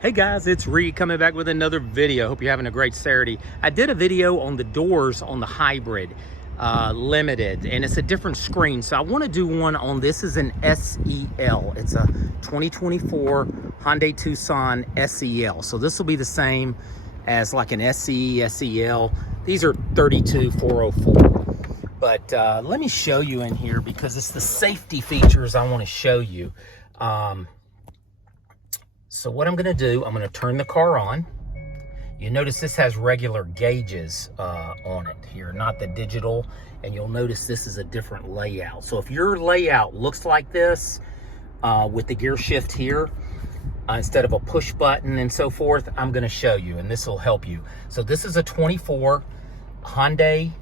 Hey guys, it's Reed coming back with another video. Hope you're having a great Saturday. I did a video on the doors on the hybrid limited, and it's a different screen. So I want to do one on this is an SEL. It's a 2024 Hyundai Tucson SEL. So this will be the same as like an SE, SEL. These are 32404. But let me show you in here because it's the safety features I want to show you. So what I'm going to do, I'm going to turn the car on. You notice this has regular gauges on it here, not the digital. And you'll notice this is a different layout. So if your layout looks like this with the gear shift here, instead of a push button and so forth, I'm going to show you, and this will help you. So this is a 24 Hyundai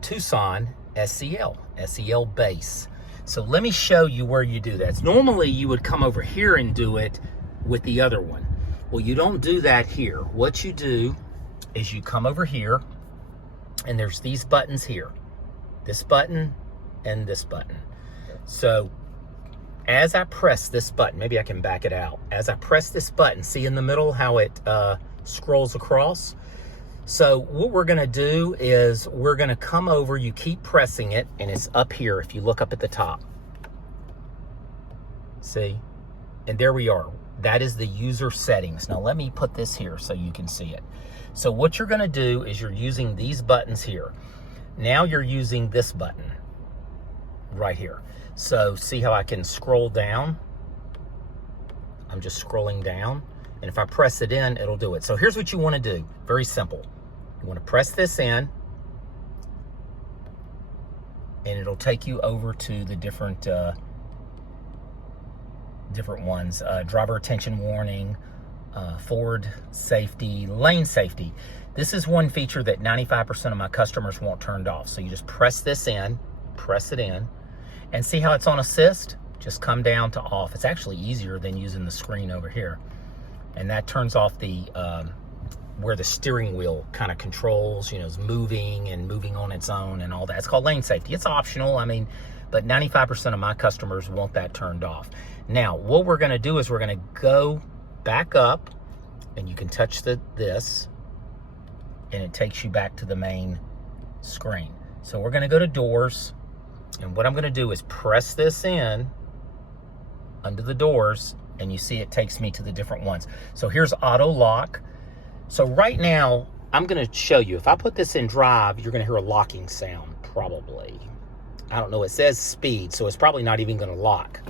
Tucson SEL base. So let me show you where you do that. Normally you would come over here and do it with the other one. Well, you don't do that here. What you do is you come over here and there's these buttons here. This button and this button. So as I press this button, maybe I can back it out. As I press this button, see in the middle how it scrolls across? So what we're gonna do is we're gonna come over, you keep pressing it, and it's up here if you look up at the top. See? And there we are. That is the user settings. Now let me put this here so you can see it. So what you're gonna do is you're using these buttons here. Now you're using this button right here. So see how I can scroll down? I'm just scrolling down. And if I press it in, it'll do it. So here's what you wanna do, very simple. You want to press this in, and it'll take you over to the different ones. Driver attention warning, forward safety, lane safety. This is one feature that 95% of my customers want turned off. So you just press this in, press it in, and see how it's on assist? Just come down to off. It's actually easier than using the screen over here. And that turns off the where the steering wheel kind of controls, you know, is moving and moving on its own and all that. It's called lane safety. It's optional, I mean, but 95% of my customers want that turned off. Now, what we're gonna do is we're gonna go back up, and you can touch this, and it takes you back to the main screen. So we're gonna go to doors, and what I'm gonna do is press this in under the doors, and you see it takes me to the different ones. So here's auto lock. So right now, I'm gonna show you, if I put this in drive, you're gonna hear a locking sound, probably. I don't know, it says speed, so it's probably not even gonna lock.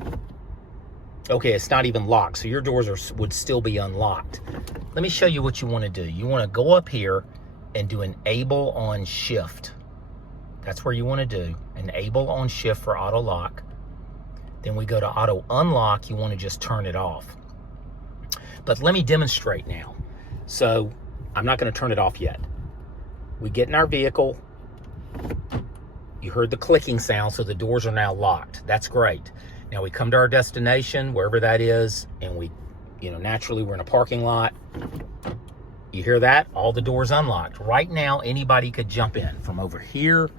Okay, it's not even locked, so your doors would still be unlocked. Let me show you what you wanna do. You wanna go up here and do enable on shift. That's where you wanna do, enable on shift for auto lock. Then we go to auto unlock, you wanna just turn it off. But let me demonstrate now. So I'm not gonna turn it off yet. We get in our vehicle. You heard the clicking sound, so the doors are now locked. That's great. Now we come to our destination, wherever that is, and we, you know, naturally we're in a parking lot. You hear that? All the doors unlocked. Right now, anybody could jump in from over here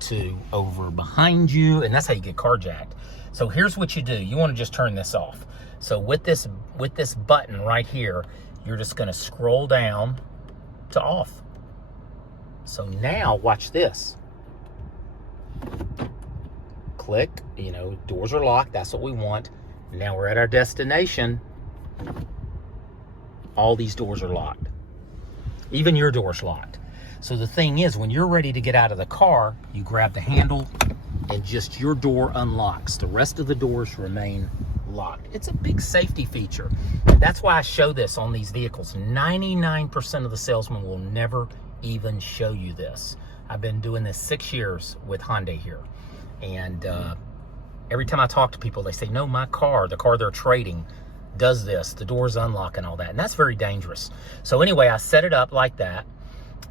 to over behind you, and that's how you get carjacked. So here's what you do. You wanna just turn this off. So with this button right here, you're just gonna scroll down to off. So now watch this. Click, you know, doors are locked, that's what we want. Now we're at our destination. All these doors are locked. Even your door's locked. So the thing is, when you're ready to get out of the car, you grab the handle and just your door unlocks. The rest of the doors remain locked. It's a big safety feature. That's why I show this on these vehicles. 99% of the salesmen will never even show you this. I've been doing this 6 years with Hyundai here. And every time I talk to people, they say, no, my car, the car they're trading, does this. The doors unlock and all that. And that's very dangerous. So anyway, I set it up like that.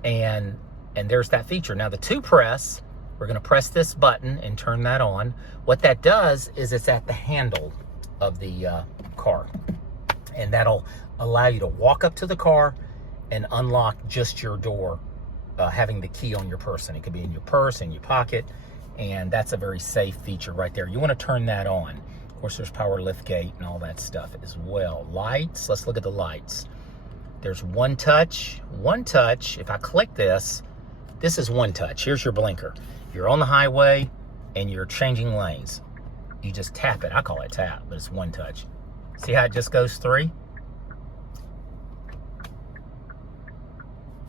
And there's that feature. Now the two press, we're gonna press this button and turn that on. What that does is it's at the handle of the car. And that'll allow you to walk up to the car and unlock just your door, having the key on your person. It could be in your purse, in your pocket, and that's a very safe feature right there. You wanna turn that on. Of course, there's power lift gate and all that stuff as well. Lights, let's look at the lights. There's one touch. If I click this is one touch. Here's your blinker. You're on the highway and you're changing lanes. You just tap it. I call it tap, but it's one touch. See how it just goes 3?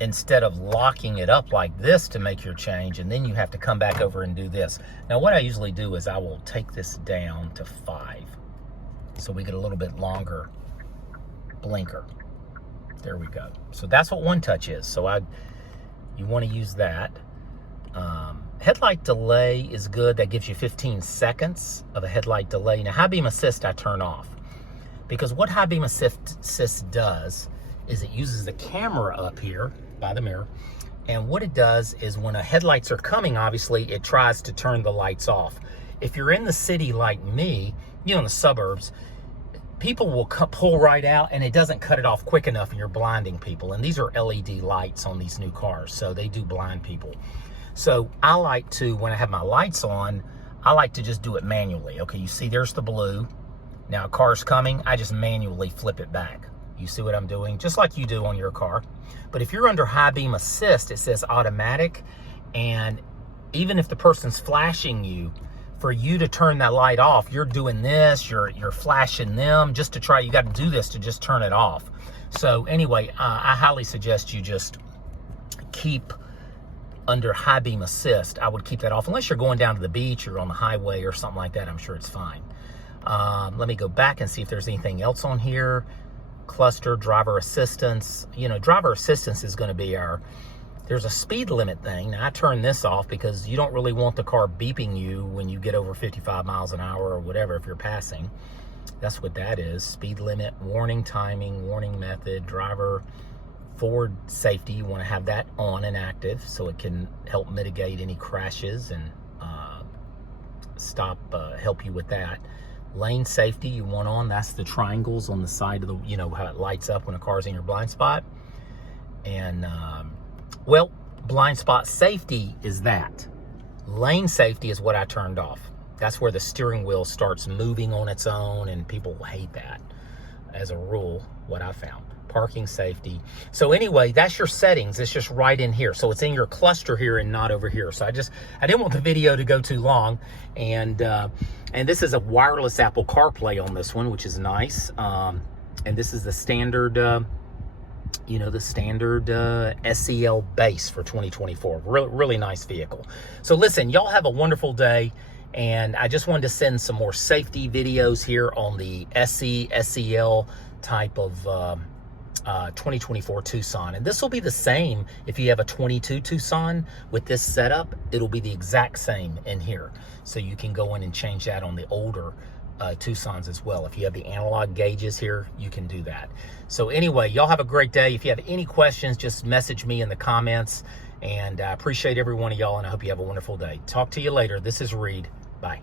Instead of locking it up like this to make your change, and then you have to come back over and do this. Now, what I usually do is I will take this down to 5, so we get a little bit longer blinker. There we go. So that's what one touch is. So you want to use that. Headlight delay is good. That gives you 15 seconds of a headlight delay. Now, high beam assist I turn off, because what high beam assist does is it uses the camera up here by the mirror, and what it does is when headlights are coming, obviously it tries to turn the lights off. If you're in the city like me, in the suburbs, people will pull right out and it doesn't cut it off quick enough, and you're blinding people. And these are LED lights on these new cars, so they do blind people. So I like to, when I have my lights on, I like to just do it manually. Okay, you see there's the blue. Now a car's coming, I just manually flip it back. You see what I'm doing? Just like you do on your car. But if you're under high beam assist, it says automatic. And even if the person's flashing you, for you to turn that light off, you're doing this, you're flashing them just to try. You got to do this to just turn it off. So anyway, I highly suggest you just keep under high beam assist. I would keep that off unless you're going down to the beach or on the highway or something like that. I'm sure it's fine. Let me go back and see if there's anything else on here. Cluster, driver assistance. Driver assistance is going to be there's a speed limit thing. Now, I turn this off because you don't really want the car beeping you when you get over 55 miles an hour or whatever if you're passing. That's what that is. Speed limit, warning timing, warning method, driver forward safety. You want to have that on and active so it can help mitigate any crashes and help you with that. Lane safety you want on. That's the triangles on the side of the, how it lights up when a car's in your blind spot. And, blind spot safety is that. Lane safety is what I turned off. That's where the steering wheel starts moving on its own, and people hate that as a rule, what I found. Parking safety. So anyway, that's your settings. It's just right in here. So it's in your cluster here and not over here. So I didn't want the video to go too long. And this is a wireless Apple CarPlay on this one, which is nice. And this is the standard, SEL base for 2024. Really nice vehicle. So listen, y'all have a wonderful day. And I just wanted to send some more safety videos here on the SEL type of 2024 Tucson. And this will be the same if you have a 22 Tucson with this setup. It'll be the exact same in here. So you can go in and change that on the older Tucsons as well. If you have the analog gauges here, you can do that. So anyway, y'all have a great day. If you have any questions, just message me in the comments. And I appreciate every one of y'all, and I hope you have a wonderful day. Talk to you later. This is Reed. Bye.